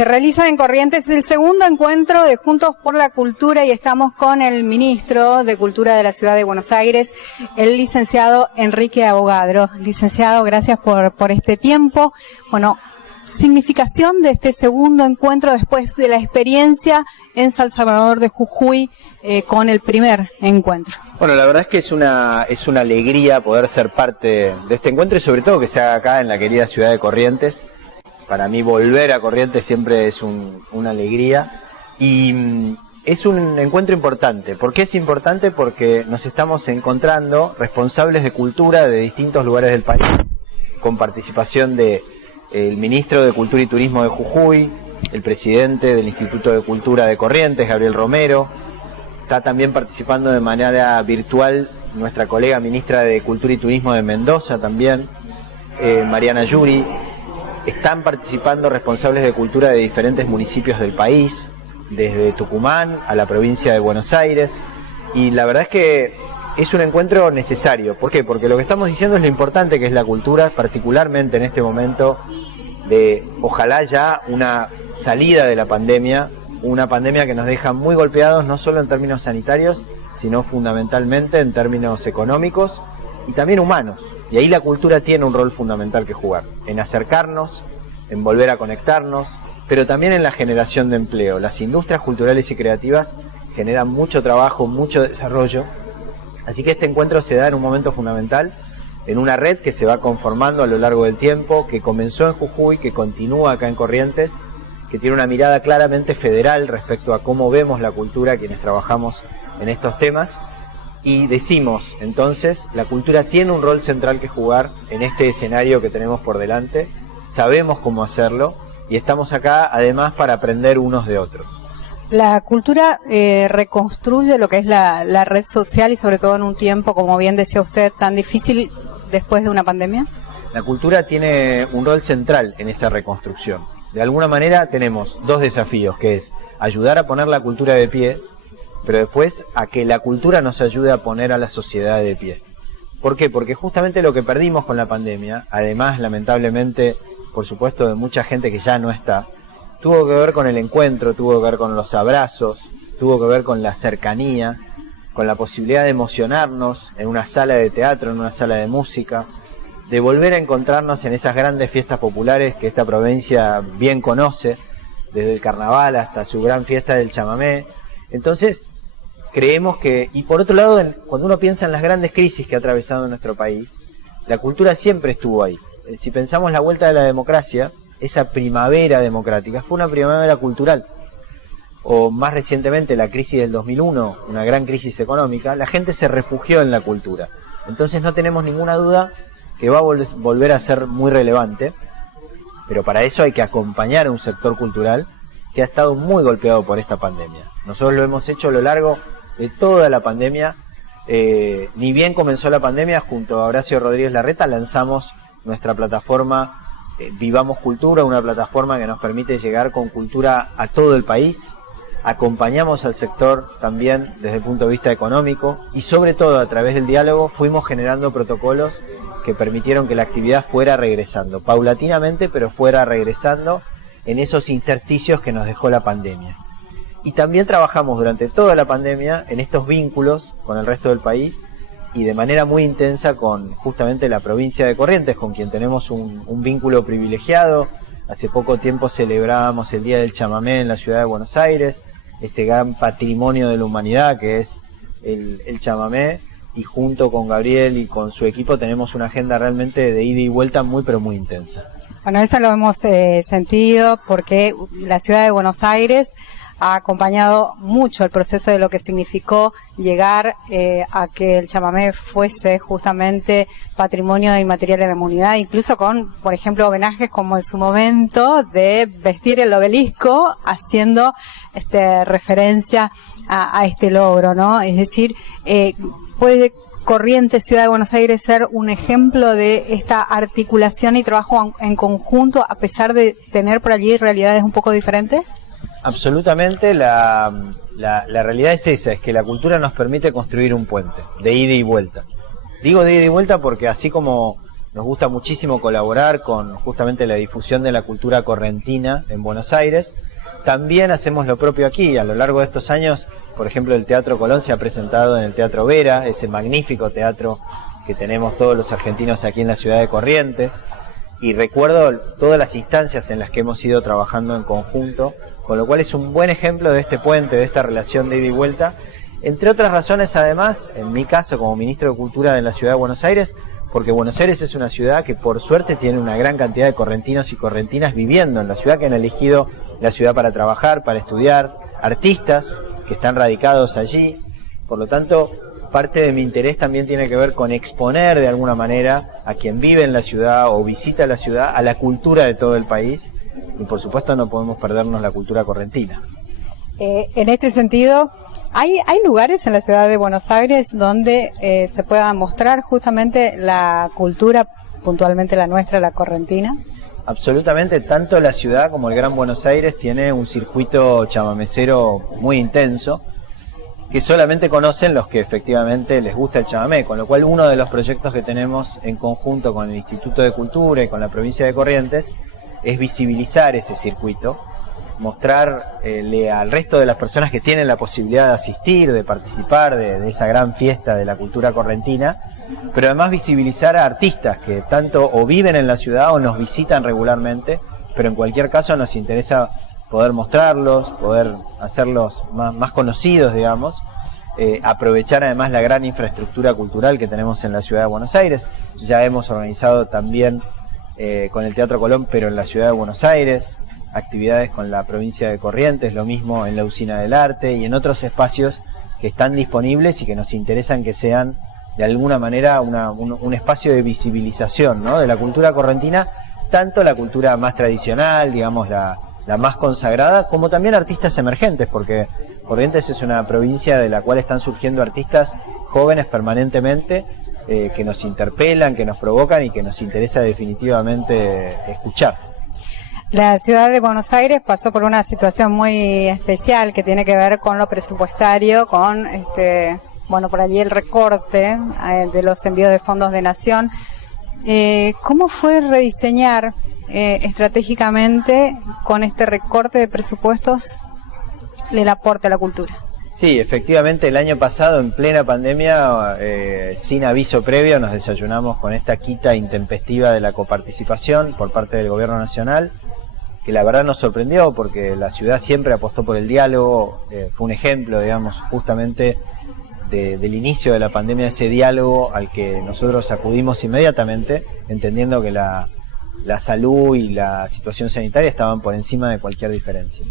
se realiza en Corrientes el segundo encuentro de Juntos por la Cultura y estamos con el ministro de Cultura de la Ciudad de Buenos Aires, el licenciado Enrique Avogadro. Licenciado, gracias por este tiempo. Bueno, significación de este segundo encuentro después de la experiencia en San Salvador de Jujuy con el primer encuentro. Bueno, la verdad es que es una alegría poder ser parte de este encuentro y sobre todo que se haga acá en la querida ciudad de Corrientes. Para mí volver a Corrientes siempre es una alegría y es un encuentro importante. ¿Por qué es importante? Porque nos estamos encontrando responsables de cultura de distintos lugares del país, con participación de el ministro de Cultura y Turismo de Jujuy, el presidente del Instituto de Cultura de Corrientes, Gabriel Romero. Está también participando de manera virtual nuestra colega ministra de Cultura y Turismo de Mendoza también, Mariana Yuri. Están participando responsables de cultura de diferentes municipios del país, desde Tucumán a la provincia de Buenos Aires. Y la verdad es que es un encuentro necesario. ¿Por qué? Porque lo que estamos diciendo es lo importante que es la cultura, particularmente en este momento de, ojalá ya, una salida de la pandemia, una pandemia que nos deja muy golpeados, no solo en términos sanitarios, sino fundamentalmente en términos económicos y también humanos. Y ahí la cultura tiene un rol fundamental que jugar, en acercarnos, en volver a conectarnos, pero también en la generación de empleo. Las industrias culturales y creativas generan mucho trabajo, mucho desarrollo. Así que este encuentro se da en un momento fundamental, en una red que se va conformando a lo largo del tiempo, que comenzó en Jujuy, que continúa acá en Corrientes, que tiene una mirada claramente federal respecto a cómo vemos la cultura quienes trabajamos en estos temas. Y decimos, entonces, la cultura tiene un rol central que jugar en este escenario que tenemos por delante, sabemos cómo hacerlo y estamos acá además para aprender unos de otros. La cultura reconstruye lo que es la red social y sobre todo en un tiempo, como bien decía usted, tan difícil después de una pandemia. La cultura tiene un rol central en esa reconstrucción. De alguna manera tenemos dos desafíos, que es ayudar a poner la cultura de pie, pero después a que la cultura nos ayude a poner a la sociedad de pie. ¿Por qué? Porque justamente lo que perdimos con la pandemia, además lamentablemente, por supuesto, de mucha gente que ya no está, tuvo que ver con el encuentro, tuvo que ver con los abrazos, tuvo que ver con la cercanía, con la posibilidad de emocionarnos en una sala de teatro, en una sala de música, de volver a encontrarnos en esas grandes fiestas populares que esta provincia bien conoce, desde el carnaval hasta su gran fiesta del chamamé. Entonces, creemos que, y por otro lado, cuando uno piensa en las grandes crisis que ha atravesado nuestro país, la cultura siempre estuvo ahí. Si pensamos la vuelta de la democracia, esa primavera democrática fue una primavera cultural. O más recientemente la crisis del 2001, una gran crisis económica, la gente se refugió en la cultura. Entonces no tenemos ninguna duda que va a volver a ser muy relevante, pero para eso hay que acompañar a un sector cultural que ha estado muy golpeado por esta pandemia. Nosotros lo hemos hecho a lo largo de toda la pandemia, ni bien comenzó la pandemia, junto a Horacio Rodríguez Larreta lanzamos nuestra plataforma Vivamos Cultura, una plataforma que nos permite llegar con cultura a todo el país. Acompañamos al sector también desde el punto de vista económico y sobre todo a través del diálogo fuimos generando protocolos que permitieron que la actividad fuera regresando, paulatinamente, pero fuera regresando en esos intersticios que nos dejó la pandemia. Y también trabajamos durante toda la pandemia en estos vínculos con el resto del país y de manera muy intensa con justamente la provincia de Corrientes, con quien tenemos un vínculo privilegiado. Hace poco tiempo celebrábamos el Día del Chamamé en la ciudad de Buenos Aires, este gran patrimonio de la humanidad que es el chamamé, y junto con Gabriel y con su equipo tenemos una agenda realmente de ida y vuelta muy pero muy intensa. Bueno, eso lo hemos sentido porque la ciudad de Buenos Aires ha acompañado mucho el proceso de lo que significó llegar a que el chamamé fuese justamente patrimonio inmaterial de la humanidad, incluso con, por ejemplo, homenajes como en su momento de vestir el obelisco haciendo referencia a este logro, ¿no? Es decir, puede Corrientes, Ciudad de Buenos Aires, ser un ejemplo de esta articulación y trabajo en conjunto a pesar de tener por allí realidades un poco diferentes. Absolutamente, la realidad es esa, es que la cultura nos permite construir un puente de ida y vuelta. Digo de ida y vuelta porque así como nos gusta muchísimo colaborar con justamente la difusión de la cultura correntina en Buenos Aires. También hacemos lo propio aquí. A lo largo de estos años, por ejemplo, el Teatro Colón se ha presentado en el Teatro Vera, ese magnífico teatro que tenemos todos los argentinos aquí en la ciudad de Corrientes. Y recuerdo todas las instancias en las que hemos ido trabajando en conjunto, con lo cual es un buen ejemplo de este puente, de esta relación de ida y vuelta. Entre otras razones, además, en mi caso como ministro de Cultura de la ciudad de Buenos Aires, porque Buenos Aires es una ciudad que por suerte tiene una gran cantidad de correntinos y correntinas viviendo en la ciudad, que han elegido la ciudad para trabajar, para estudiar, artistas que están radicados allí. Por lo tanto, parte de mi interés también tiene que ver con exponer de alguna manera a quien vive en la ciudad o visita la ciudad a la cultura de todo el país, y por supuesto no podemos perdernos la cultura correntina. En este sentido, ¿hay lugares en la ciudad de Buenos Aires donde se pueda mostrar justamente la cultura, puntualmente la nuestra, la correntina? Absolutamente, tanto la ciudad como el Gran Buenos Aires tiene un circuito chamamecero muy intenso, que solamente conocen los que efectivamente les gusta el chamamé, con lo cual uno de los proyectos que tenemos en conjunto con el Instituto de Cultura y con la provincia de Corrientes es visibilizar ese circuito, mostrarle al resto de las personas que tienen la posibilidad de asistir, de participar de esa gran fiesta de la cultura correntina, pero además visibilizar a artistas que tanto o viven en la ciudad o nos visitan regularmente, pero en cualquier caso nos interesa poder mostrarlos, poder hacerlos más conocidos, digamos, aprovechar además la gran infraestructura cultural que tenemos en la ciudad de Buenos Aires. Ya hemos organizado también con el Teatro Colón, pero en la ciudad de Buenos Aires, actividades con la provincia de Corrientes, lo mismo en la Usina del Arte y en otros espacios que están disponibles y que nos interesan que sean de alguna manera un espacio de visibilización, ¿no?, de la cultura correntina, tanto la cultura más tradicional, digamos la más consagrada, como también artistas emergentes, porque Corrientes es una provincia de la cual están surgiendo artistas jóvenes permanentemente, que nos interpelan, que nos provocan y que nos interesa definitivamente escuchar. La ciudad de Buenos Aires pasó por una situación muy especial que tiene que ver con lo presupuestario, con por allí el recorte de los envíos de fondos de Nación. ¿Cómo fue rediseñar estratégicamente con este recorte de presupuestos el aporte a la cultura? Sí, efectivamente el año pasado en plena pandemia, sin aviso previo, nos desayunamos con esta quita intempestiva de la coparticipación por parte del gobierno nacional, que la verdad nos sorprendió porque la ciudad siempre apostó por el diálogo. Fue un ejemplo, digamos, justamente del inicio de la pandemia, ese diálogo al que nosotros acudimos inmediatamente, entendiendo que la salud y la situación sanitaria estaban por encima de cualquier diferencia.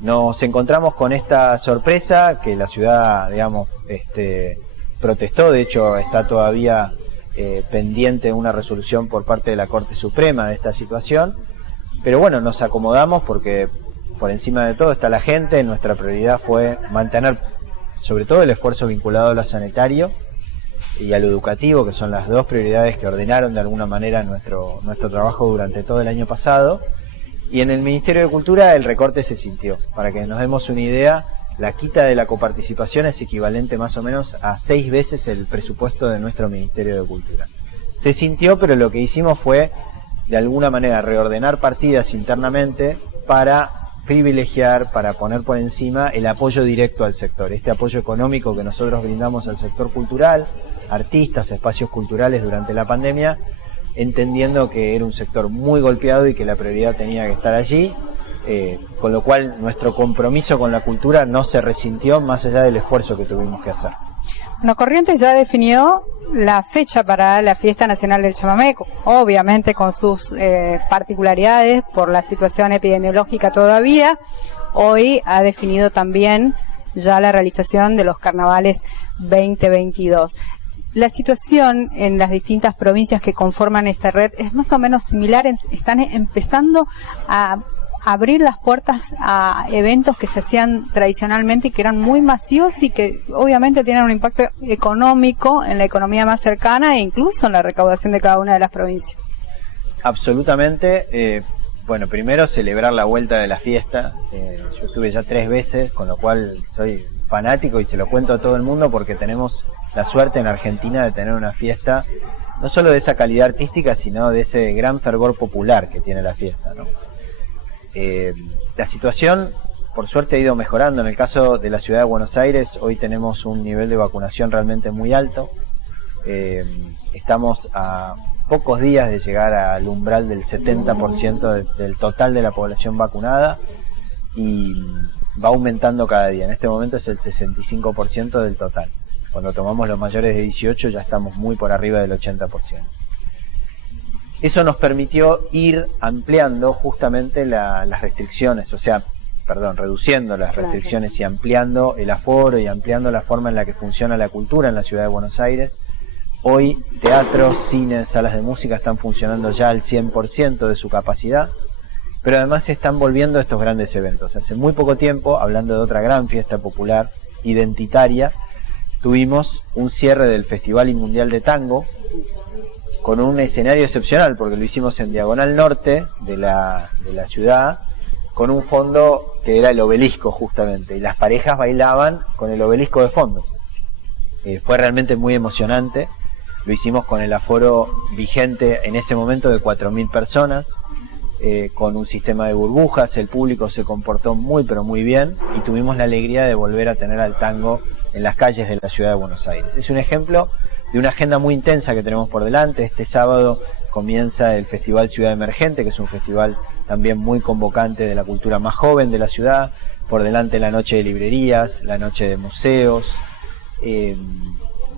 Nos encontramos con esta sorpresa que la ciudad, digamos, protestó. De hecho está todavía pendiente una resolución por parte de la Corte Suprema de esta situación, pero bueno, nos acomodamos porque por encima de todo está la gente. Nuestra prioridad fue mantener sobre todo el esfuerzo vinculado a lo sanitario y a lo educativo, que son las dos prioridades que ordenaron de alguna manera nuestro trabajo durante todo el año pasado. Y en el Ministerio de Cultura el recorte se sintió. Para que nos demos una idea, la quita de la coparticipación es equivalente más o menos a 6 veces el presupuesto de nuestro Ministerio de Cultura. Se sintió, pero lo que hicimos fue de alguna manera reordenar partidas internamente para privilegiar, para poner por encima el apoyo directo al sector, este apoyo económico que nosotros brindamos al sector cultural, artistas, espacios culturales durante la pandemia, entendiendo que era un sector muy golpeado y que la prioridad tenía que estar allí, con lo cual nuestro compromiso con la cultura no se resintió más allá del esfuerzo que tuvimos que hacer. Bueno, Corrientes ya definió la fecha para la Fiesta Nacional del Chamamé, obviamente con sus particularidades por la situación epidemiológica todavía. Hoy ha definido también ya la realización de los carnavales 2022. La situación en las distintas provincias que conforman esta red es más o menos similar. Están empezando a abrir las puertas a eventos que se hacían tradicionalmente y que eran muy masivos y que obviamente tienen un impacto económico en la economía más cercana e incluso en la recaudación de cada una de las provincias. Absolutamente. Bueno, primero celebrar la vuelta de la fiesta. Yo estuve ya 3 veces, con lo cual soy fanático y se lo cuento a todo el mundo porque tenemos la suerte en Argentina de tener una fiesta no solo de esa calidad artística, sino de ese gran fervor popular que tiene la fiesta, ¿no? La situación, por suerte, ha ido mejorando. En el caso de la ciudad de Buenos Aires, hoy tenemos un nivel de vacunación realmente muy alto. Estamos a pocos días de llegar al umbral del 70% del total de la población vacunada, y va aumentando cada día. En este momento es el 65% del total. Cuando tomamos los mayores de 18 ya estamos muy por arriba del 80%. Eso nos permitió ir ampliando justamente las restricciones, reduciendo las restricciones y ampliando el aforo y ampliando la forma en la que funciona la cultura en la ciudad de Buenos Aires. Hoy teatros, cines, salas de música están funcionando ya al 100% de su capacidad, pero además se están volviendo estos grandes eventos. Hace muy poco tiempo, hablando de otra gran fiesta popular identitaria, tuvimos un cierre del Festival Mundial de Tango con un escenario excepcional, porque lo hicimos en Diagonal Norte de la ciudad, con un fondo que era el obelisco justamente, y las parejas bailaban con el obelisco de fondo. Fue realmente muy emocionante. Lo hicimos con el aforo vigente en ese momento de 4.000 personas, con un sistema de burbujas. El público se comportó muy pero muy bien, y tuvimos la alegría de volver a tener al tango en las calles de la ciudad de Buenos Aires. Es un ejemplo de una agenda muy intensa que tenemos por delante. Este sábado comienza el Festival Ciudad Emergente, que es un festival también muy convocante de la cultura más joven de la ciudad. Por delante la noche de librerías, la noche de museos,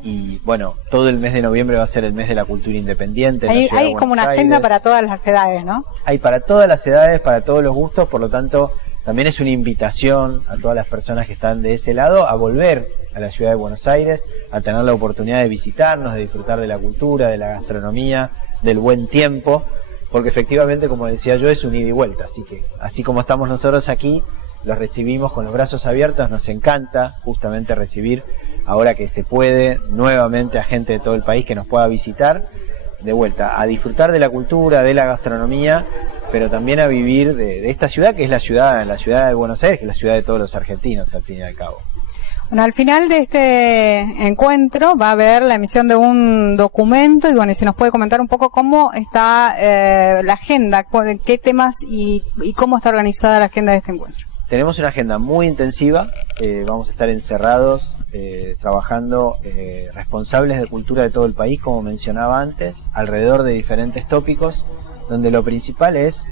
y bueno, todo el mes de noviembre va a ser el mes de la cultura independiente. Hay como una agenda para todas las edades, ¿no? Hay para todas las edades, para todos los gustos, por lo tanto también es una invitación a todas las personas que están de ese lado a volver a la ciudad de Buenos Aires, a tener la oportunidad de visitarnos, de disfrutar de la cultura, de la gastronomía, del buen tiempo, porque efectivamente, como decía yo, es un ida y vuelta. Así que, así como estamos nosotros aquí, los recibimos con los brazos abiertos. Nos encanta justamente recibir, ahora que se puede, nuevamente a gente de todo el país que nos pueda visitar, de vuelta, a disfrutar de la cultura, de la gastronomía, pero también a vivir de esta ciudad, que es la ciudad de Buenos Aires, que es la ciudad de todos los argentinos, al fin y al cabo. Bueno, al final de este encuentro va a haber la emisión de un documento, y bueno, y si nos puede comentar un poco cómo está la agenda, qué temas y cómo está organizada la agenda de este encuentro. Tenemos una agenda muy intensiva. Vamos a estar encerrados, trabajando, responsables de cultura de todo el país, como mencionaba antes, alrededor de diferentes tópicos, donde lo principal es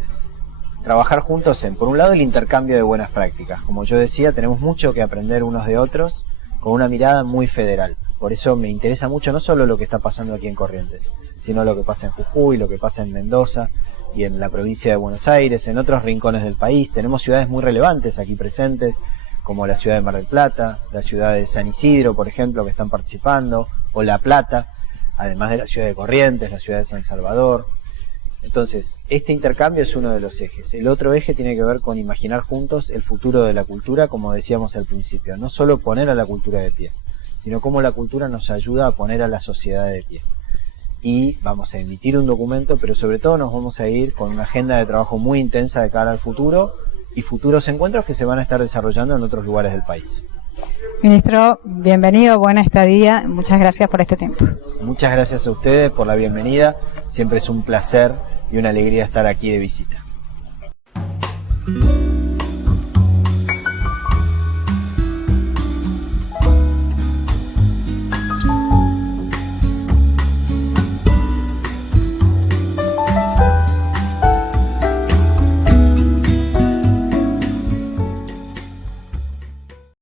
trabajar juntos en, por un lado, el intercambio de buenas prácticas. Como yo decía, tenemos mucho que aprender unos de otros, con una mirada muy federal. Por eso me interesa mucho no solo lo que está pasando aquí en Corrientes, sino lo que pasa en Jujuy, lo que pasa en Mendoza y en la provincia de Buenos Aires, en otros rincones del país. Tenemos ciudades muy relevantes aquí presentes, como la ciudad de Mar del Plata, la ciudad de San Isidro, por ejemplo, que están participando, o La Plata, además de la ciudad de Corrientes, la ciudad de San Salvador. Entonces, este intercambio es uno de los ejes. El otro eje tiene que ver con imaginar juntos el futuro de la cultura, como decíamos al principio. No solo poner a la cultura de pie, sino cómo la cultura nos ayuda a poner a la sociedad de pie. Y vamos a emitir un documento, pero sobre todo nos vamos a ir con una agenda de trabajo muy intensa de cara al futuro, y futuros encuentros que se van a estar desarrollando en otros lugares del país. Ministro, bienvenido, buena estadía. Muchas gracias por este tiempo. Muchas gracias a ustedes por la bienvenida. Siempre es un placer y una alegría estar aquí de visita.